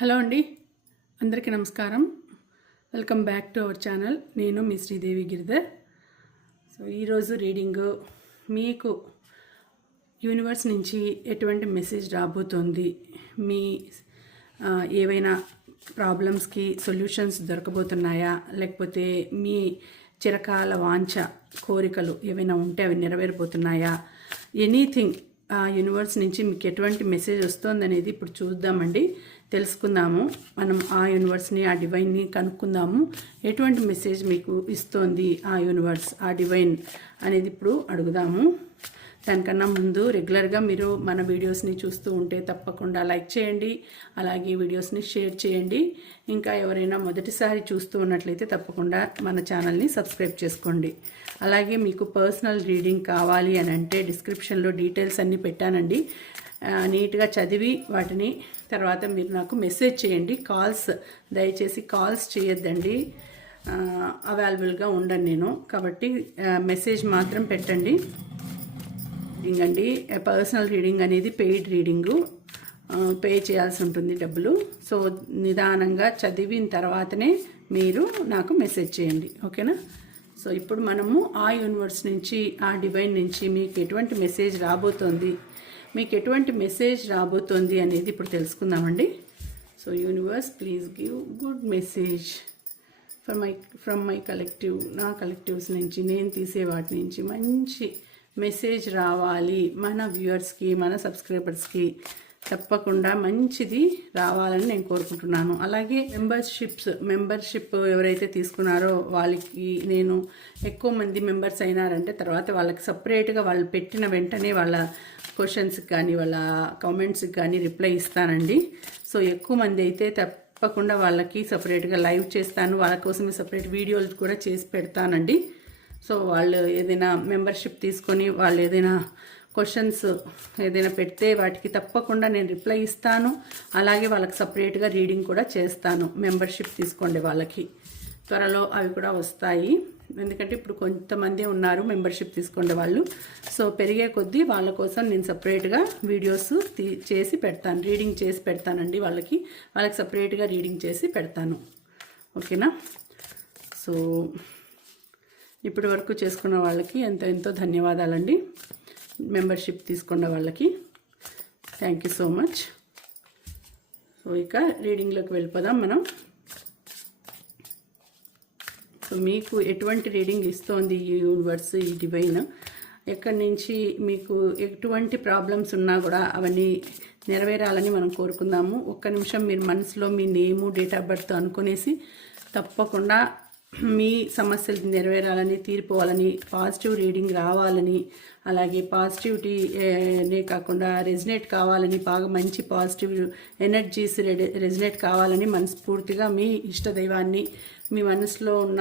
Hello అండి. అందరికీ నమస్కారం. Welcome back to our channel. నేను మీ శ్రీదేవి గిరిధర్. సో ఈరోజు రీడింగ్ మీకు యూనివర్స్ నుంచి ఎటువంటి మెసేజ్ రాబోతోంది? మీ ఏవైనా ప్రాబ్లమ్స్కి సొల్యూషన్స్ దొరకబోతున్నాయా? లేకపోతే మీ చిరకాల వాంఛ కోరికలు ఏవైనా ఉంటే అవి నెరవేరిపోతున్నాయా ఎనీథింగ్ ఆ యూనివర్స్ నుంచి మీకు ఎటువంటి మెసేజ్ వస్తుంది అనేది ఇప్పుడు చూద్దామండి. తెలుసుకుందాము. మనం ఆ యూనివర్స్ని ఆ డివైన్ని కనుక్కుందాము. ఎటువంటి మెసేజ్ మీకు ఇస్తోంది ఆ యూనివర్స్ ఆ డివైన్ అనేది ఇప్పుడు అడుగుదాము. దానికన్నా ముందు రెగ్యులర్గా మీరు మన వీడియోస్ని చూస్తూ ఉంటే తప్పకుండా లైక్ చేయండి. అలాగే వీడియోస్ని షేర్ చేయండి. ఇంకా ఎవరైనా మొదటిసారి చూస్తూ ఉన్నట్లయితే తప్పకుండా మన ఛానల్ని సబ్స్క్రైబ్ చేసుకోండి. అలాగే మీకు పర్సనల్ రీడింగ్ కావాలి అని అంటే డిస్క్రిప్షన్లో డీటెయిల్స్ అన్నీ పెట్టానండి. నీట్గా చదివి వాటిని తర్వాత మీరు నాకు మెసేజ్ చేయండి. కాల్స్ దయచేసి కాల్స్ చేయొద్దండి. అవైలబుల్గా ఉండను నేను. కాబట్టి మెసేజ్ మాత్రం పెట్టండి. రీడింగ్ అండి పర్సనల్ రీడింగ్ అనేది పెయిడ్ రీడింగు. పే చేయాల్సి ఉంటుంది డబ్బులు. సో నిదానంగా చదివిన తర్వాతనే మీరు నాకు మెసేజ్ చేయండి. ఓకేనా? సో ఇప్పుడు మనము ఆ యూనివర్స్ నుంచి ఆ డివైన్ నుంచి మీకు ఎటువంటి మెసేజ్ రాబోతోంది? మీకు ఎటువంటి మెసేజ్ రాబోతోంది అనేది ఇప్పుడు తెలుసుకుందామండి. So universe please give good message from my from my collective నా కలెక్టివ్స్ నుంచి నేను తీసే వాటి నుంచి మంచి మెసేజ్ రావాలి. మన వ్యూవర్స్కి మన సబ్స్క్రైబర్స్కి తప్పకుండా మంచిది రావాలని నేను కోరుకుంటున్నాను. అలాగే మెంబర్షిప్స్ మెంబర్షిప్ ఎవరైతే తీసుకున్నారో వాళ్ళకి నేను ఎక్కువ మంది మెంబర్స్ అయినారంటే తర్వాత వాళ్ళకి సపరేట్గా వాళ్ళు పెట్టిన వెంటనే వాళ్ళ క్వశ్చన్స్కి కానీ వాళ్ళ కామెంట్స్కి కానీ రిప్లై ఇస్తానండి. సో ఎక్కువ మంది అయితే తప్పకుండా వాళ్ళకి సపరేట్గా లైవ్ చేస్తాను. వాళ్ళ కోసమే సపరేట్ వీడియోలు కూడా చేసి పెడతానండి. సో వాళ్ళు ఏదైనా మెంబర్షిప్ తీసుకొని వాళ్ళు ఏదైనా క్వశ్చన్స్ ఏదైనా పెడితే వాటికి తప్పకుండా నేను రిప్లై ఇస్తాను. అలాగే వాళ్ళకి సపరేట్గా రీడింగ్ కూడా చేస్తాను. మెంబర్షిప్ తీసుకోండి వాళ్ళకి. త్వరలో అవి కూడా వస్తాయి. ఎందుకంటే ఇప్పుడు కొంతమంది ఉన్నారు మెంబర్షిప్ తీసుకోండి వాళ్ళు. సో పెరిగే కొద్దీ వాళ్ళ కోసం నేను సపరేట్గా వీడియోస్ తీ చేసి పెడతాను. రీడింగ్ చేసి పెడతానండి వాళ్ళకి. వాళ్ళకి సపరేట్గా రీడింగ్ చేసి పెడతాను. ఓకేనా? సో ఇప్పటి వరకు చేసుకున్న వాళ్ళకి ఎంతో ఎంతో ధన్యవాదాలండి. మెంబర్షిప్ తీసుకున్న వాళ్ళకి. Thank you so much so ఇక రీడింగ్లోకి వెళ్ళిపోదాం మనం. సో మీకు ఎటువంటి రీడింగ్ ఇస్తోంది ఈ యూనివర్స్ ఈ డివైన్ ఎక్కడి నుంచి మీకు ఎటువంటి ప్రాబ్లమ్స్ ఉన్నా కూడా అవన్నీ నెరవేరాలని మనం కోరుకుందాము. ఒక్క నిమిషం మీరు మనసులో మీ నేము డేట్ ఆఫ్ బర్త్ అనుకునేసి తప్పకుండా మీ సమస్యలు నెరవేరాలని తీరిపోవాలని పాజిటివ్ రీడింగ్ రావాలని అలాగే పాజిటివిటీనే కాకుండా రెజినేట్ కావాలని బాగా మంచి పాజిటివ్ ఎనర్జీస్ రెజినేట్ కావాలని మనస్ఫూర్తిగా మీ ఇష్టదైవాన్ని మీ మనసులో ఉన్న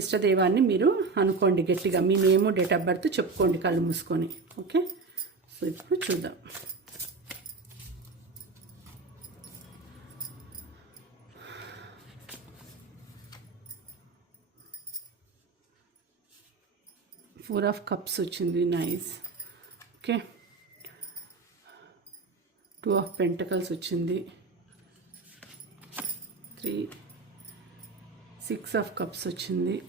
ఇష్టదైవాన్ని మీరు అనుకోండి గట్టిగా. మీ నేము డేట్ ఆఫ్ బర్త్ చెప్పుకోండి కళ్ళు మూసుకొని. ఓకే సో ఇప్పుడు చూద్దాం. ఫోర్ ఆఫ్ కప్స్ వచ్చింది. Nice. Okay. Two of pentacles వచ్చింది. త్రీ సిక్స్ ఆఫ్ కప్స్ వచ్చింది.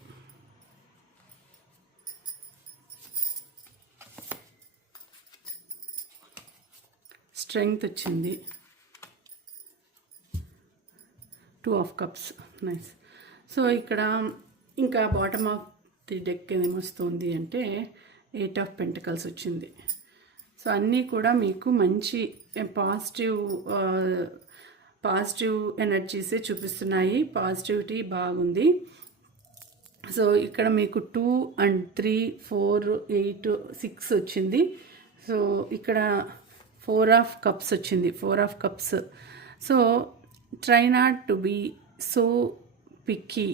స్ట్రెంగ్త్ వచ్చింది. Two of cups. Nice. So ఇక్కడ ఇంకా బాటమ్ ఆఫ్ ది డెక్ ఏమొస్తుంది అంటే ఎయిట్ ఆఫ్ పెంటకల్స్ వచ్చింది. సో అన్నీ కూడా మీకు మంచి పాజిటివ్ పాజిటివ్ ఎనర్జీసే చూపిస్తున్నాయి. పాజిటివిటీ బాగుంది. సో ఇక్కడ మీకు two and three four eight six వచ్చింది. సో ఇక్కడ ఫోర్ ఆఫ్ కప్స్ వచ్చింది. Four of cups. So try not to be so picky.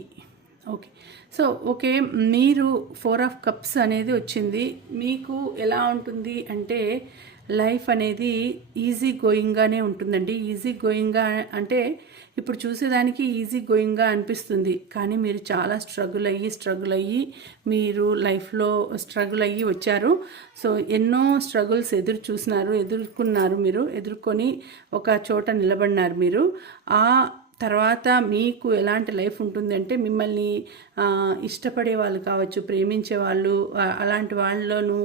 Okay so okay మీరు ఫోర్ ఆఫ్ కప్స్ అనేది వచ్చింది. మీకు ఎలా ఉంటుంది అంటే లైఫ్ అనేది ఈజీ గోయింగ్గానే ఉంటుందండి. ఈజీ గోయింగ్గా అంటే ఇప్పుడు చూసేదానికి ఈజీ గోయింగ్గా అనిపిస్తుంది. కానీ మీరు చాలా స్ట్రగుల్ అయ్యి స్ట్రగుల్ అయ్యి మీరు లైఫ్లో స్ట్రగుల్ అయ్యి వచ్చారు. సో ఎన్నో స్ట్రగుల్స్ ఎదురు చూసినారు ఎదుర్కొన్నారు మీరు. ఎదుర్కొని ఒక చోట నిలబడినారు మీరు. ఆ తర్వాత మీకు ఎలాంటి లైఫ్ ఉంటుందంటే మిమ్మల్ని ఇష్టపడే వాళ్ళు కావచ్చు ప్రేమించే వాళ్ళు అలాంటి వాళ్ళలోనూ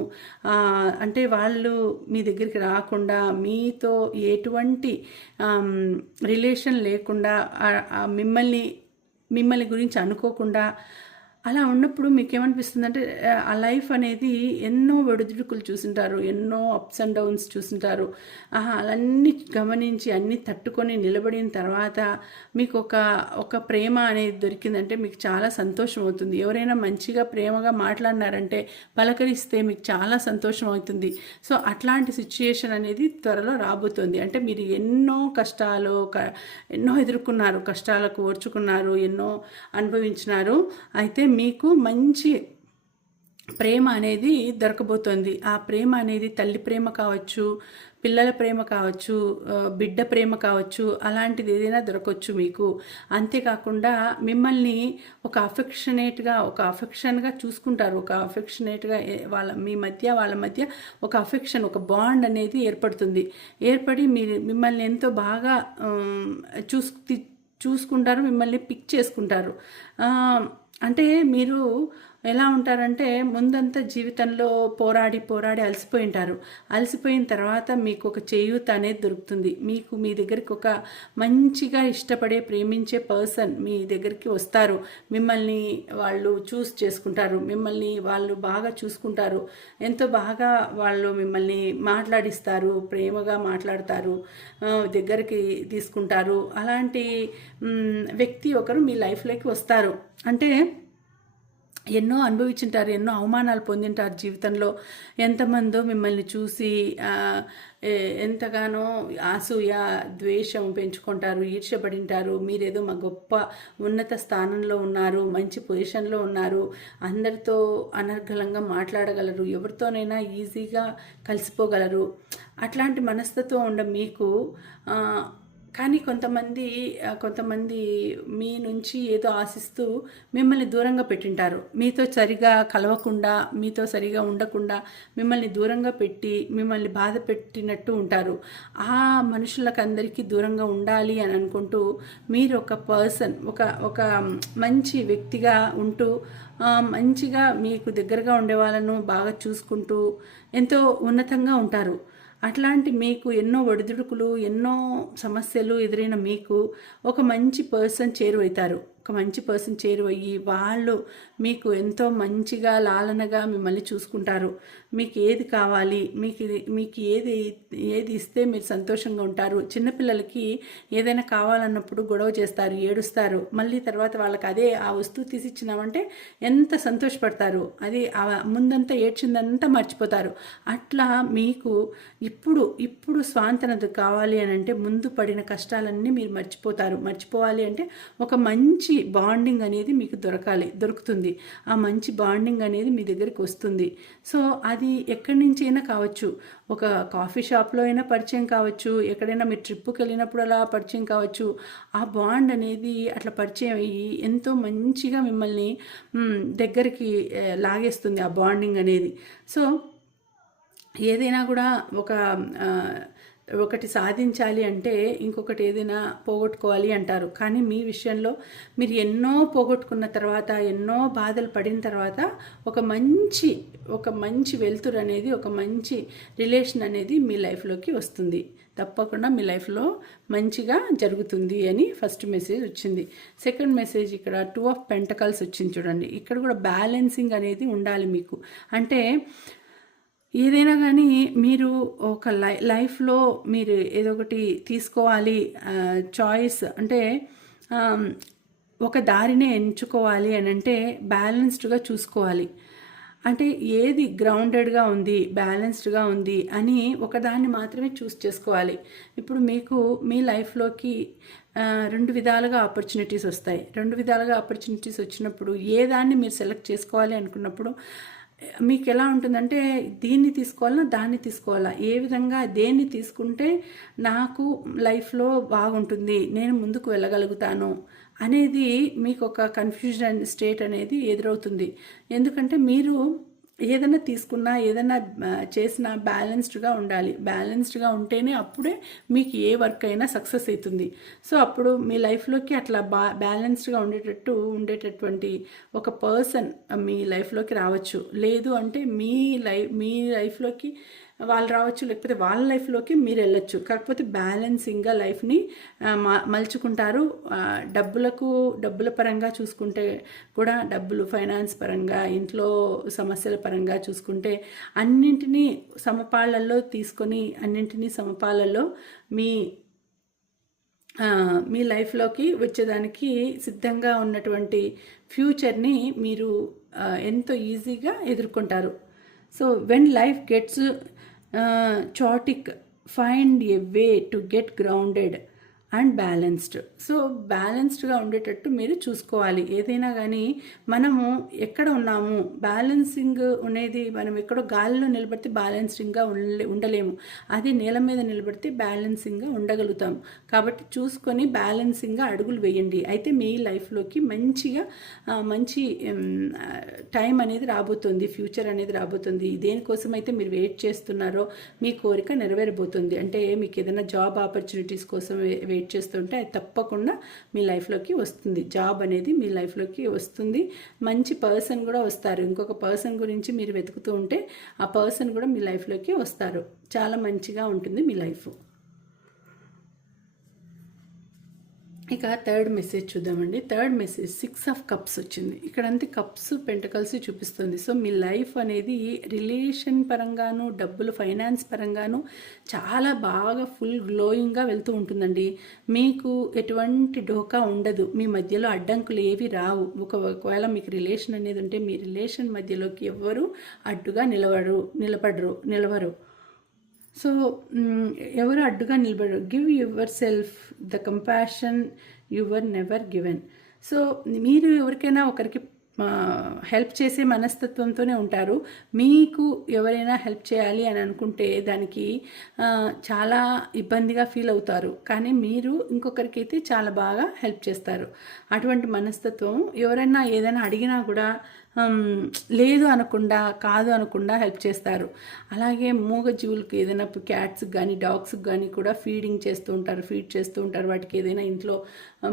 అంటే వాళ్ళు మీ దగ్గరికి రాకుండా మీతో ఎటువంటి రిలేషన్ లేకుండా మిమ్మల్ని మిమ్మల్ని గురించి అనుకోకుండా అలా ఉన్నప్పుడు మీకు ఏమనిపిస్తుంది అంటే ఆ లైఫ్ అనేది ఎన్నో ఒడిదుడుకులు చూసింటారు ఎన్నో అప్స్ అండ్ డౌన్స్ చూసింటారు. అలన్నీ గమనించి అన్నీ తట్టుకొని నిలబడిన తర్వాత మీకు ఒక ఒక ప్రేమ అనేది దొరికిందంటే మీకు చాలా సంతోషం అవుతుంది. ఎవరైనా మంచిగా ప్రేమగా మాట్లాడినారంటే పలకరిస్తే మీకు చాలా సంతోషం అవుతుంది. సో అట్లాంటి సిచ్యుయేషన్ అనేది త్వరలో రాబోతుంది. అంటే మీరు ఎన్నో కష్టాలు ఎన్నో ఎదుర్కొన్నారు కష్టాలకు ఓర్చుకున్నారు ఎన్నో అనుభవించినారు. అయితే మీకు మంచి ప్రేమ అనేది దొరకబోతోంది. ఆ ప్రేమ అనేది తల్లి ప్రేమ కావచ్చు పిల్లల ప్రేమ కావచ్చు బిడ్డ ప్రేమ కావచ్చు అలాంటిది ఏదైనా దొరకవచ్చు మీకు. అంతేకాకుండా మిమ్మల్ని ఒక అఫెక్షనేట్గా ఒక అఫెక్షన్గా చూసుకుంటారు. ఒక అఫెక్షనేట్గా వాళ్ళ మీ మధ్య వాళ్ళ మధ్య ఒక అఫెక్షన్ ఒక బాండ్ అనేది ఏర్పడుతుంది. ఏర్పడి మీరు మిమ్మల్ని ఎంతో బాగా చూసు చూసుకుంటారు మిమ్మల్ని పిక్ చేసుకుంటారు. అంటే మీరు ఎలా ఉంటారంటే ముందంతా జీవితంలో పోరాడి పోరాడి అలసిపోయి ఉంటారు అలసిపోయిన తర్వాత మీకు ఒక చేయూత అనేది దొరుకుతుంది. మీకు మీ దగ్గరికి ఒక మంచిగా ఇష్టపడే ప్రేమించే పర్సన్ మీ దగ్గరికి వస్తారు. మిమ్మల్ని వాళ్ళు చూస్ చేసుకుంటారు. మిమ్మల్ని వాళ్ళు బాగా చూసుకుంటారు. ఎంతో బాగా వాళ్ళు మిమ్మల్ని మాట్లాడిస్తారు. ప్రేమగా మాట్లాడతారు. దగ్గరికి తీసుకుంటారు. అలాంటి వ్యక్తి ఒకరు మీ లైఫ్లోకి వస్తారు. అంటే ఎన్నో అనుభవించుంటారు ఎన్నో అవమానాలు పొందింటారు జీవితంలో. ఎంతమందో మిమ్మల్ని చూసి ఎంతగానో ఆసూయ ద్వేషం పెంచుకుంటారు ఈర్షపడింటారు మీరేదో మా గొప్ప ఉన్నత స్థానంలో ఉన్నారు మంచి పొజిషన్లో ఉన్నారు. అందరితో అనర్గళంగా మాట్లాడగలరు. ఎవరితోనైనా ఈజీగా కలిసిపోగలరు. అట్లాంటి మనస్తత్వం ఉండ మీకు కానీ కొంతమంది కొంతమంది మీ నుంచి ఏదో ఆశిస్తూ మిమ్మల్ని దూరంగా పెట్టింటారు. మీతో సరిగా కలవకుండా మీతో సరిగా ఉండకుండా మిమ్మల్ని దూరంగా పెట్టి మిమ్మల్ని బాధ పెట్టినట్టు ఉంటారు. ఆ మనుషులకందరికీ దూరంగా ఉండాలి అని అనుకుంటూ మీరు ఒక పర్సన్ ఒక ఒక మంచి వ్యక్తిగా ఉంటూ మంచిగా మీకు దగ్గరగా ఉండే వాళ్ళను బాగా చూసుకుంటూ ఎంతో ఉన్నతంగా ఉంటారు. అట్లాంటి మీకు ఎన్నో ఒడిదుడుకులు ఎన్నో సమస్యలు ఎదురైన మీకు ఒక మంచి పర్సన్ చేరువవుతారు ఒక మంచి పర్సన్ చేరువయ్యి వాళ్ళు మీకు ఎంతో మంచిగా లాలనగా మిమ్మల్ని చూసుకుంటారు. మీకు ఏది కావాలి మీకు మీకు ఏది ఏది ఇస్తే మీరు సంతోషంగా ఉంటారు. చిన్నపిల్లలకి ఏదైనా కావాలన్నప్పుడు గొడవ చేస్తారు ఏడుస్తారు. మళ్ళీ తర్వాత వాళ్ళకి అదే ఆ వస్తువు తీసిచ్చినామంటే ఎంత సంతోషపడతారు. అది ముందంతా ఏడ్చిందంతా మర్చిపోతారు. అట్లా మీకు ఇప్పుడు ఇప్పుడు స్వాంతనత కావాలి అని అంటే ముందు పడిన కష్టాలన్నీ మీరు మర్చిపోతారు. మర్చిపోవాలి అంటే ఒక మంచి బాండింగ్ అనేది మీకు దొరకాలి దొరుకుతుంది. ఆ మంచి బాండింగ్ అనేది మీ దగ్గరికి వస్తుంది. సో అది ఎక్కడి నుంచి అయినా కావచ్చు. ఒక కాఫీ షాప్లో అయినా పరిచయం కావచ్చు. ఎక్కడైనా మీరు ట్రిప్పుకి వెళ్ళినప్పుడు అలా పరిచయం కావచ్చు. ఆ బాండ్ అనేది అట్లా పరిచయం అయ్యి ఎంతో మంచిగా మిమ్మల్ని దగ్గరికి లాగేస్తుంది ఆ బాండింగ్ అనేది. సో ఏదైనా కూడా ఒక ఒకటి సాధించాలి అంటే ఇంకొకటి ఏదైనా పోగొట్టుకోవాలి అంటారు. కానీ మీ విషయంలో మీరు ఎన్నో పోగొట్టుకున్న తర్వాత ఎన్నో బాధలు పడిన తర్వాత ఒక మంచి ఒక మంచి వెలుతురు అనేది ఒక మంచి రిలేషన్ అనేది మీ లైఫ్లోకి వస్తుంది. తప్పకుండా మీ లైఫ్లో మంచిగా జరుగుతుంది అని ఫస్ట్ మెసేజ్ వచ్చింది. సెకండ్ మెసేజ్ ఇక్కడ టూ ఆఫ్ పెంటకల్స్ వచ్చింది చూడండి. ఇక్కడ కూడా బ్యాలెన్సింగ్ అనేది ఉండాలి మీకు. అంటే ఏదైనా కానీ మీరు ఒక లై లైఫ్లో మీరు ఏదో ఒకటి తీసుకోవాలి చాయిస్ అంటే ఒక దారినే ఎంచుకోవాలి అని అంటే బ్యాలెన్స్డ్గా చూసుకోవాలి. అంటే ఏది గ్రౌండెడ్గా ఉంది బ్యాలెన్స్డ్గా ఉంది అని ఒకదాన్ని మాత్రమే చూస్ చేసుకోవాలి. ఇప్పుడు మీకు మీ లైఫ్లోకి రెండు విధాలుగా ఆపర్చునిటీస్ వస్తాయి. రెండు విధాలుగా ఆపర్చునిటీస్ వచ్చినప్పుడు ఏ దాన్ని మీరు సెలెక్ట్ చేసుకోవాలి అనుకున్నప్పుడు మీకు ఎలా ఉంటుందంటే దీన్ని తీసుకోవాలా దాన్ని తీసుకోవాలా? ఏ విధంగా దేన్ని తీసుకుంటే నాకు లైఫ్లో బాగుంటుంది నేను ముందుకు వెళ్ళగలుగుతాను అనేది మీకు ఒక కన్ఫ్యూజన్ స్టేట్ అనేది ఎదురవుతుంది. ఎందుకంటే మీరు ఏదైనా తీసుకున్నా ఏదైనా చేసినా బ్యాలెన్స్డ్గా ఉండాలి. బ్యాలెన్స్డ్గా ఉంటేనే అప్పుడే మీకు ఏ వర్క్ అయినా సక్సెస్ అవుతుంది. సో అప్పుడు మీ లైఫ్లోకి అట్లా బా బ్యాలెన్స్డ్గా ఉండేటట్టు ఉండేటటువంటి ఒక పర్సన్ మీ లైఫ్లోకి రావచ్చు. లేదు అంటే మీ లైఫ్ మీ లైఫ్లోకి వాళ్ళు రావచ్చు లేకపోతే వాళ్ళ లైఫ్లోకి మీరు వెళ్ళొచ్చు. కాకపోతే బ్యాలెన్సింగ్గా లైఫ్ని మ- మలుచుకుంటారు. డబ్బులకు డబ్బుల పరంగా చూసుకుంటే కూడా డబ్బులు ఫైనాన్స్ పరంగా ఇంట్లో సమస్యల పరంగా చూసుకుంటే అన్నింటినీ సమపాళ్ళల్లో తీసుకొని అన్నింటినీ సమపాలలో మీ మీ లైఫ్లోకి వచ్చేదానికి సిద్ధంగా ఉన్నటువంటి ఫ్యూచర్ని మీరు ఎంతో ఈజీగా ఎదుర్కొంటారు. So when life gets uh, find a way to get grounded. And balanced. So బ్యాలెన్స్డ్గా ఉండేటట్టు మీరు చూసుకోవాలి. ఏదైనా కానీ మనము ఎక్కడ ఉన్నాము? బ్యాలెన్సింగ్ అనేది మనం ఎక్కడో గాలిలో నిలబడితే బ్యాలెన్సింగ్గా ఉండలే ఉండలేము. అదే నేల మీద నిలబడితే బ్యాలెన్సింగ్గా ఉండగలుగుతాం. కాబట్టి చూసుకొని బ్యాలెన్సింగ్గా అడుగులు వేయండి. అయితే మీ లైఫ్లోకి మంచిగా మంచి టైం అనేది రాబోతుంది. ఫ్యూచర్ అనేది రాబోతుంది. దేనికోసం అయితే మీరు వెయిట్ చేస్తున్నారో మీ కోరిక నెరవేరబోతుంది. అంటే మీకు ఏదైనా జాబ్ ఆపర్చునిటీస్ కోసం వే- వెయిట్ చేస్తుంటే అది తప్పకుండా మీ లైఫ్లోకి వస్తుంది. జాబ్ అనేది మీ లైఫ్లోకి వస్తుంది. మంచి పర్సన్ కూడా వస్తారు. ఇంకొక పర్సన్ గురించి మీరు వెతుకుతూ ఉంటే ఆ పర్సన్ కూడా మీ లైఫ్లోకి వస్తారు. చాలా మంచిగా ఉంటుంది మీ లైఫ్. ఇక థర్డ్ మెసేజ్ చూద్దామండి. Third message six of cups వచ్చింది. ఇక్కడ అంతే కప్స్ పెంటకల్స్ చూపిస్తుంది. సో మీ లైఫ్ అనేది రిలేషన్ పరంగాను డబ్బులు ఫైనాన్స్ పరంగాను చాలా బాగా ఫుల్ గ్లోయింగ్గా వెళ్తూ ఉంటుందండి. మీకు ఎటువంటి డోకా ఉండదు. మీ మధ్యలో అడ్డంకులు ఏవి రావు. ఒక ఒకవేళ మీకు రిలేషన్ అనేది ఉంటే మీ రిలేషన్ మధ్యలోకి ఎవ్వరు అడ్డుగా నిలబడరు నిలబడరు నిలవరు. సో mm, ఎవరు అడ్డుగా నిలబడరు. Give yourself the compassion you're never given so మీరు ఎవరికైనా ఒకరికి హెల్ప్ చేసే మనస్తత్వంతోనే ఉంటారు. మీకు ఎవరైనా హెల్ప్ చేయాలి అని అనుకుంటే దానికి చాలా ఇబ్బందిగా ఫీల్ అవుతారు. కానీ మీరు ఇంకొకరికైతే చాలా బాగా హెల్ప్ చేస్తారు. అటువంటి మనస్తత్వం ఎవరైనా ఏదైనా అడిగినా కూడా లేదు అనకుండా కాదు అనకుండా హెల్ప్ చేస్తారు. అలాగే మూగజీవులకు ఏదైనా క్యాట్స్కి కానీ డాగ్స్కి కానీ కూడా ఫీడింగ్ చేస్తూ ఉంటారు ఫీడ్ చేస్తూ ఉంటారు. వాటికి ఏదైనా ఇంట్లో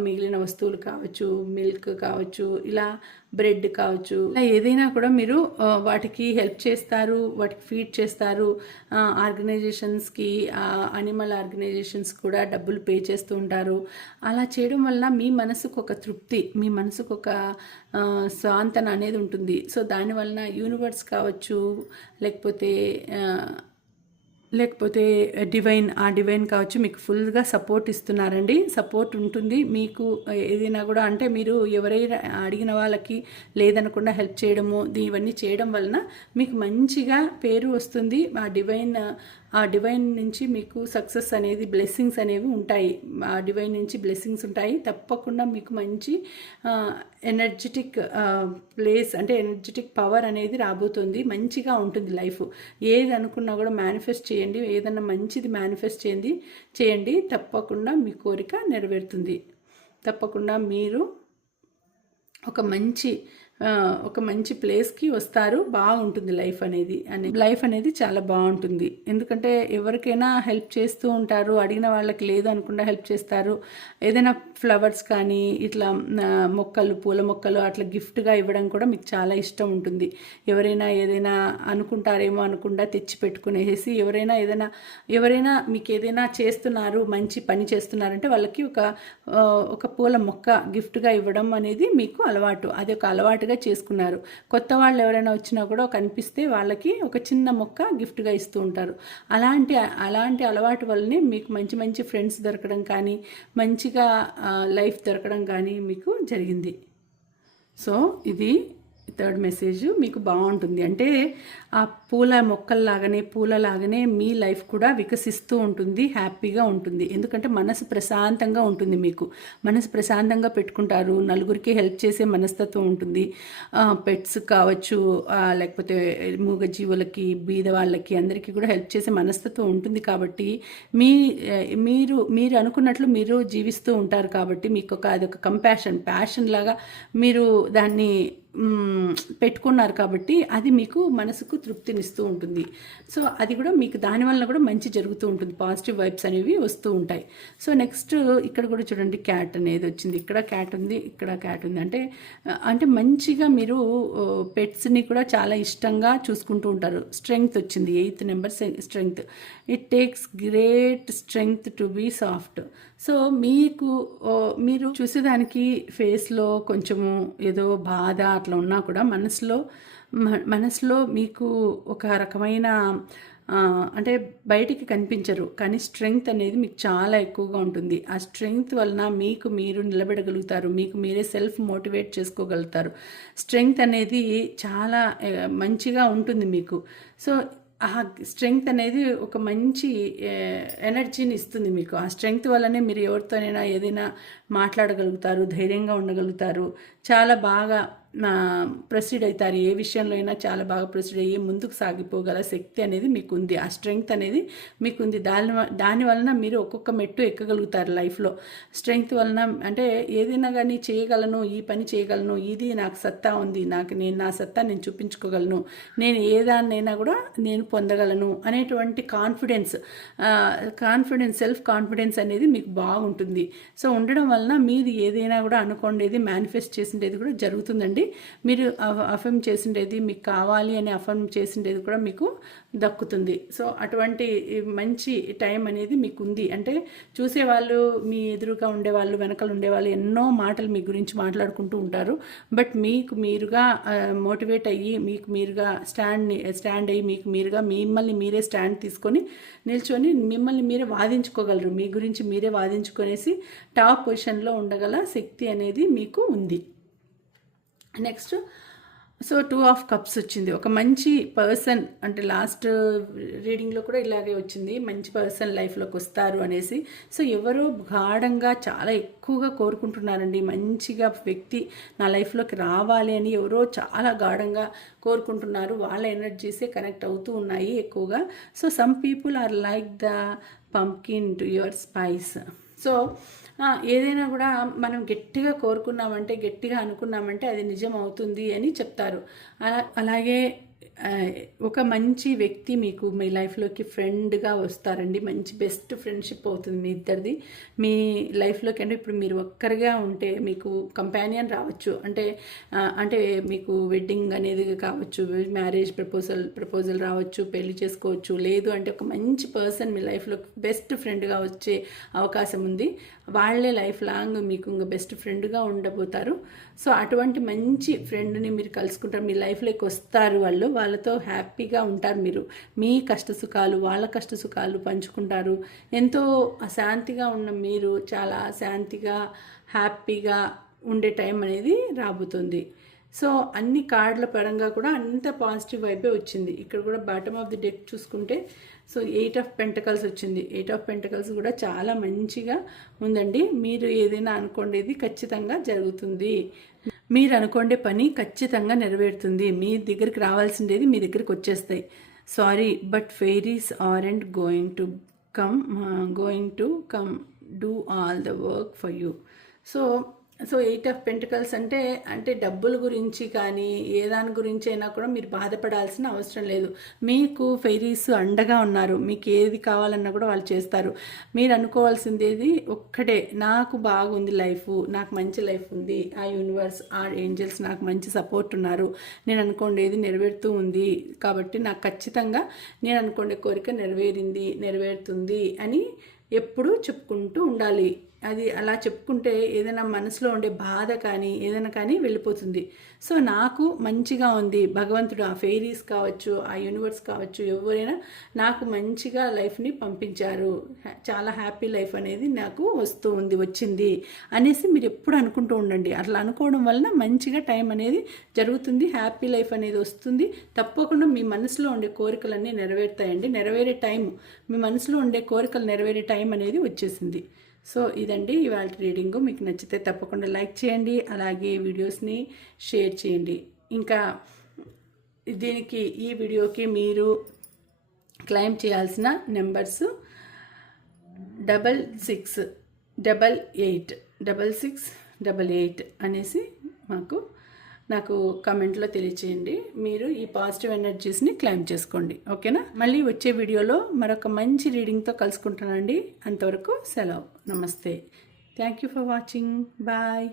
మిగిలిన వస్తువులు కావచ్చు మిల్క్ కావచ్చు ఇలా బ్రెడ్ కావచ్చు ఇలా ఏదైనా కూడా మీరు వాటికి హెల్ప్ చేస్తారు వాటికి ఫీడ్ చేస్తారు. ఆర్గనైజేషన్స్కి అనిమల్ ఆర్గనైజేషన్స్ కూడా డబ్బులు పే చేస్తూ ఉంటారు. అలా చేయడం వల్ల మీ మనసుకు ఒక తృప్తి మీ మనసుకు ఒక సాంతన స్వాంతన అనేది ఉంటుంది. సో దానివలన యూనివర్స్ కావచ్చు లేకపోతే లేకపోతే డివైన్ ఆ డివైన్ కావచ్చు మీకు ఫుల్గా సపోర్ట్ ఇస్తున్నారండి. సపోర్ట్ ఉంటుంది. మీకు ఏదైనా కూడా అంటే మీరు ఎవరైనా అడిగిన వాళ్ళకి లేదనకుండా హెల్ప్ చేయడము ఇవన్నీ చేయడం వలన మీకు మంచిగా పేరు వస్తుంది. ఆ డివైన్ ఆ డివైన్ నుంచి మీకు సక్సెస్ అనేది బ్లెస్సింగ్స్ అనేవి ఉంటాయి. ఆ డివైన్ నుంచి బ్లెస్సింగ్స్ ఉంటాయి. తప్పకుండా మీకు మంచి ఎనర్జెటిక్ ప్లేస్ అంటే ఎనర్జెటిక్ పవర్ అనేది రాబోతుంది. మంచిగా ఉంటుంది లైఫ్ ఏది అనుకున్నా కూడా మేనిఫెస్ట్ చేయండి ఏదైనా మంచిది మేనిఫెస్ట్ చేయండి చేయండి. తప్పకుండా మీ కోరిక నెరవేరుతుంది. తప్పకుండా మీరు ఒక మంచి ఒక మంచి ప్లేస్కి వస్తారు. బాగుంటుంది లైఫ్ అనేది. అని లైఫ్ అనేది చాలా బాగుంటుంది. ఎందుకంటే ఎవరికైనా హెల్ప్ చేస్తూ ఉంటారు. అడిగిన వాళ్ళకి లేదు అనుకుండా హెల్ప్ చేస్తారు. ఏదైనా ఫ్లవర్స్ కానీ ఇట్లా మొక్కలు పూల మొక్కలు అట్లా గిఫ్ట్గా ఇవ్వడం కూడా మీకు చాలా ఇష్టం ఉంటుంది. ఎవరైనా ఏదైనా అనుకుంటారేమో అనుకుండా తెచ్చి పెట్టుకునేసి ఎవరైనా ఏదైనా ఎవరైనా మీకు ఏదైనా చేస్తున్నారు మంచి పని చేస్తున్నారంటే వాళ్ళకి ఒక ఒక పూల మొక్క గిఫ్ట్గా ఇవ్వడం అనేది మీకు అలవాటు. అది ఒక అలవాటుగా చేసుకున్నారు. కొత్త వాళ్ళు ఎవరైనా వచ్చినా కూడా కనిపిస్తే వాళ్ళకి ఒక చిన్న మొక్క గిఫ్ట్గా ఇస్తూ ఉంటారు. అలాంటి అలాంటి అలవాటు వల్లనే మీకు మంచి మంచి ఫ్రెండ్స్ దొరకడం కానీ మంచిగా లైఫ్ దొరకడం కానీ మీకు జరిగింది. సో ఇది థర్డ్ మెసేజ్ మీకు బాగుంటుంది. అంటే ఆ పూల మొక్కల్లాగానే పూలలాగానే మీ లైఫ్ కూడా వికసిస్తూ ఉంటుంది హ్యాపీగా ఉంటుంది. ఎందుకంటే మనసు ప్రశాంతంగా ఉంటుంది మీకు. మనసు ప్రశాంతంగా పెట్టుకుంటారు. నలుగురికి హెల్ప్ చేసే మనస్తత్వం ఉంటుంది. పెట్స్ కావచ్చు లేకపోతే మూగజీవులకి బీద వాళ్ళకి అందరికీ కూడా హెల్ప్ చేసే మనస్తత్వం ఉంటుంది కాబట్టి మీ మీరు మీరు అనుకున్నట్లు మీరు జీవిస్తూ ఉంటారు కాబట్టి మీకు ఒక అదొక కంపాషన్ ప్యాషన్ లాగా మీరు దాన్ని పెట్టుకున్నారు కాబట్టి అది మీకు మనసుకు తృప్తినిస్తూ ఉంటుంది. సో అది కూడా మీకు దానివల్ల కూడా మంచి జరుగుతూ ఉంటుంది. పాజిటివ్ వైబ్స్ అనేవి వస్తూ ఉంటాయి. సో నెక్స్ట్ ఇక్కడ కూడా చూడండి క్యాట్ అనేది వచ్చింది. ఇక్కడ క్యాట్ ఉంది ఇక్కడ క్యాట్ ఉంది. అంటే అంటే మంచిగా మీరు పెట్స్ని కూడా చాలా ఇష్టంగా చూసుకుంటూ ఉంటారు. స్ట్రెంగ్త్ వచ్చింది. Eighth number strength it takes great strength to be soft so మీకు ఓ, మీరు చూసేదానికి ఫేస్లో కొంచెము ఏదో బాధ అట్లా ఉన్నా కూడా మనసులో మనసులో మీకు ఒక రకమైన అంటే బయటికి కనిపించరు. కానీ స్ట్రెంగ్త్ అనేది మీకు చాలా ఎక్కువగా ఉంటుంది. ఆ స్ట్రెంగ్త్ వలన మీకు మీరు నిలబెడగలుగుతారు. మీకు మీరే సెల్ఫ్ మోటివేట్ చేసుకోగలుగుతారు. స్ట్రెంగ్త్ అనేది చాలా మంచిగా ఉంటుంది మీకు. సో ఆ స్ట్రెంగ్త్ అనేది ఒక మంచి ఎనర్జీని ఇస్తుంది మీకు. ఆ స్ట్రెంగ్త్ వల్లనే మీరు ఎవరితోనైనా ఏదైనా మాట్లాడగలుగుతారు ధైర్యంగా ఉండగలుగుతారు. చాలా బాగా ప్రొసీడ్ అవుతారు ఏ విషయంలో అయినా చాలా బాగా ప్రొసీడ్ అయ్యి ముందుకు సాగిపోగల శక్తి అనేది మీకు ఉంది ఆ స్ట్రెంగ్త్ అనేది మీకు ఉంది దాని దాని వలన మీరు ఒక్కొక్క మెట్టు ఎక్కగలుగుతారు లైఫ్లో. స్ట్రెంగ్త్ వలన అంటే ఏదైనా కానీ చేయగలను ఈ పని చేయగలను ఇది నాకు సత్తా ఉంది నాకు నేను నా సత్తా నేను చూపించుకోగలను నేను ఏ దాన్నైనా కూడా నేను పొందగలను అనేటువంటి కాన్ఫిడెన్స్ కాన్ఫిడెన్స్ సెల్ఫ్ కాన్ఫిడెన్స్ అనేది మీకు బాగుంటుంది. సో ఉండడం వలన మీరు ఏదైనా కూడా అనుకోండేది మేనిఫెస్ట్ చేసిండేది కూడా జరుగుతుందండి. మీరు అఫర్మ్ చేసిండేది మీకు కావాలి అని అఫర్మ్ చేసిండేది కూడా మీకు దక్కుతుంది. సో అటువంటి మంచి టైం అనేది మీకు ఉంది అంటే చూసేవాళ్ళు మీ ఎదురుగా ఉండేవాళ్ళు వెనకాల ఉండేవాళ్ళు ఎన్నో మాటలు మీ గురించి మాట్లాడుకుంటూ ఉంటారు. బట్ మీకు మీరుగా మోటివేట్ అయ్యి మీకు మీరుగా స్టాండ్ స్టాండ్ అయ్యి మీకు మీరుగా మిమ్మల్ని మీరే స్టాండ్ తీసుకొని నిల్చొని మిమ్మల్ని మీరే వాదించుకోగలరు. మీ గురించి మీరే వాదించుకునేసి టాప్ పొజిషన్లో ఉండగల శక్తి అనేది మీకు ఉంది. Next so two of cups వచ్చింది. ఒక మంచి పర్సన్ అంటే లాస్ట్ రీడింగ్లో కూడా ఇలాగే వచ్చింది. మంచి పర్సన్ లైఫ్లోకి వస్తారు అనేసి. సో ఎవరో గాఢంగా చాలా ఎక్కువగా కోరుకుంటున్నారండి. మంచిగా వ్యక్తి నా లైఫ్లోకి రావాలి అని ఎవరో చాలా గాఢంగా కోరుకుంటున్నారు. వాళ్ళ ఎనర్జీసే కనెక్ట్ అవుతూ ఉన్నాయి ఎక్కువగా. So some people are like the pumpkin to your spice so ఏదైనా కూడా మనం గట్టిగా కోరుకున్నామంటే గట్టిగా అనుకున్నామంటే అది నిజం అవుతుంది అని చెప్తారు. అలా అలాగే ఒక మంచి వ్యక్తి మీకు మీ లైఫ్లోకి ఫ్రెండ్గా వస్తారండి. మంచి బెస్ట్ ఫ్రెండ్షిప్ అవుతుంది మీ ఇద్దరిది. మీ లైఫ్లోకి అంటే ఇప్పుడు మీరు ఒక్కరిగా ఉంటే మీకు కంపానియన్ రావచ్చు. అంటే అంటే మీకు వెడ్డింగ్ అనేది కావచ్చు మ్యారేజ్ ప్రపోజల్ ప్రపోజల్ రావచ్చు పెళ్ళి చేసుకోవచ్చు. లేదు అంటే ఒక మంచి పర్సన్ మీ లైఫ్లో బెస్ట్ ఫ్రెండ్గా వచ్చే అవకాశం ఉంది. వాళ్ళే లైఫ్ లాంగ్ మీకు ఇంకా బెస్ట్ ఫ్రెండ్గా ఉండబోతారు. సో అటువంటి మంచి ఫ్రెండ్ని మీరు కలుసుకుంటారు. మీ లైఫ్లోకి వస్తారు వాళ్ళు. వాళ్ళతో హ్యాపీగా ఉంటారు మీరు. మీ కష్ట సుఖాలు వాళ్ళ కష్ట సుఖాలు పంచుకుంటారు. ఎంతో అశాంతిగా ఉన్న మీరు చాలా శాంతిగా హ్యాపీగా ఉండే టైం అనేది రాబోతుంది. సో అన్ని కార్డుల పరంగా కూడా అంత పాజిటివ్ వైపే వచ్చింది. ఇక్కడ కూడా బాటమ్ ఆఫ్ ది డెక్ చూసుకుంటే సో ఎయిట్ ఆఫ్ పెంటకల్స్ వచ్చింది. ఎయిట్ ఆఫ్ పెంటకల్స్ కూడా చాలా మంచిగా ఉందండి. మీరు ఏదైనా అనుకోండేది ఖచ్చితంగా జరుగుతుంది. మీరు అనుకోండే పని ఖచ్చితంగా నెరవేరుతుంది. మీ దగ్గరికి రావాల్సిండేది మీ దగ్గరికి వచ్చేస్తాయి. Sorry but fairies are and going to come going to come do all the work for you so so eight of pentacles అంటే అంటే డబ్బుల గురించి కానీ ఏ దాని గురించి అయినా కూడా మీరు బాధపడాల్సిన అవసరం లేదు. మీకు ఫెయిరీస్ అండగా ఉన్నారు. మీకు ఏది కావాలన్నా కూడా వాళ్ళు చేస్తారు. మీరు అనుకోవాల్సిందేది ఒక్కటే నాకు బాగుంది లైఫ్ నాకు మంచి లైఫ్ ఉంది. ఆ యూనివర్స్ ఆ ఏంజల్స్ నాకు మంచి సపోర్ట్ ఉన్నారు. నేను అనుకోండేది నెరవేరుతూ ఉంది కాబట్టి నాకు ఖచ్చితంగా నేను అనుకోండే కోరిక నెరవేరింది నెరవేరుతుంది అని ఎప్పుడూ చెప్పుకుంటూ ఉండాలి. అది అలా చెప్పుకుంటే ఏదైనా మనసులో ఉండే బాధ కానీ ఏదైనా కానీ వెళ్ళిపోతుంది. సో నాకు మంచిగా ఉంది. భగవంతుడు ఆ ఫెయిరీస్ కావచ్చు ఆ యూనివర్స్ కావచ్చు ఎవరైనా నాకు మంచిగా లైఫ్ని పంపించారు. చాలా హ్యాపీ లైఫ్ అనేది నాకు వస్తూ ఉంది వచ్చింది అనేసి మీరు ఎప్పుడు అనుకుంటూ ఉండండి. అట్లా అనుకోవడం వలన మంచిగా టైం అనేది జరుగుతుంది హ్యాపీ లైఫ్ అనేది వస్తుంది. తప్పకుండా మీ మనసులో ఉండే కోరికలన్నీ నెరవేరుతాయండి. నెరవేరే టైం మీ మనసులో ఉండే కోరికలు నెరవేరే టైం అనేది వచ్చేసింది. సో ఇదండి ఇవాళ రీడింగ్. మీకు నచ్చితే తప్పకుండా లైక్ చేయండి అలాగే వీడియోస్ని షేర్ చేయండి. ఇంకా దీనికి ఈ వీడియోకి మీరు క్లెయిమ్ చేయాల్సిన numbers double six double eight double six double eight అనేసి మాకు నాకు కమెంట్లో తెలియచేయండి. మీరు ఈ పాజిటివ్ ఎనర్జీస్ని క్లైమ్ చేసుకోండి. ఓకేనా? మళ్ళీ వచ్చే వీడియోలో మరొక మంచి రీడింగ్తో కలుసుకుంటానండి. అంతవరకు సెలవు. నమస్తే. Thank you for watching bye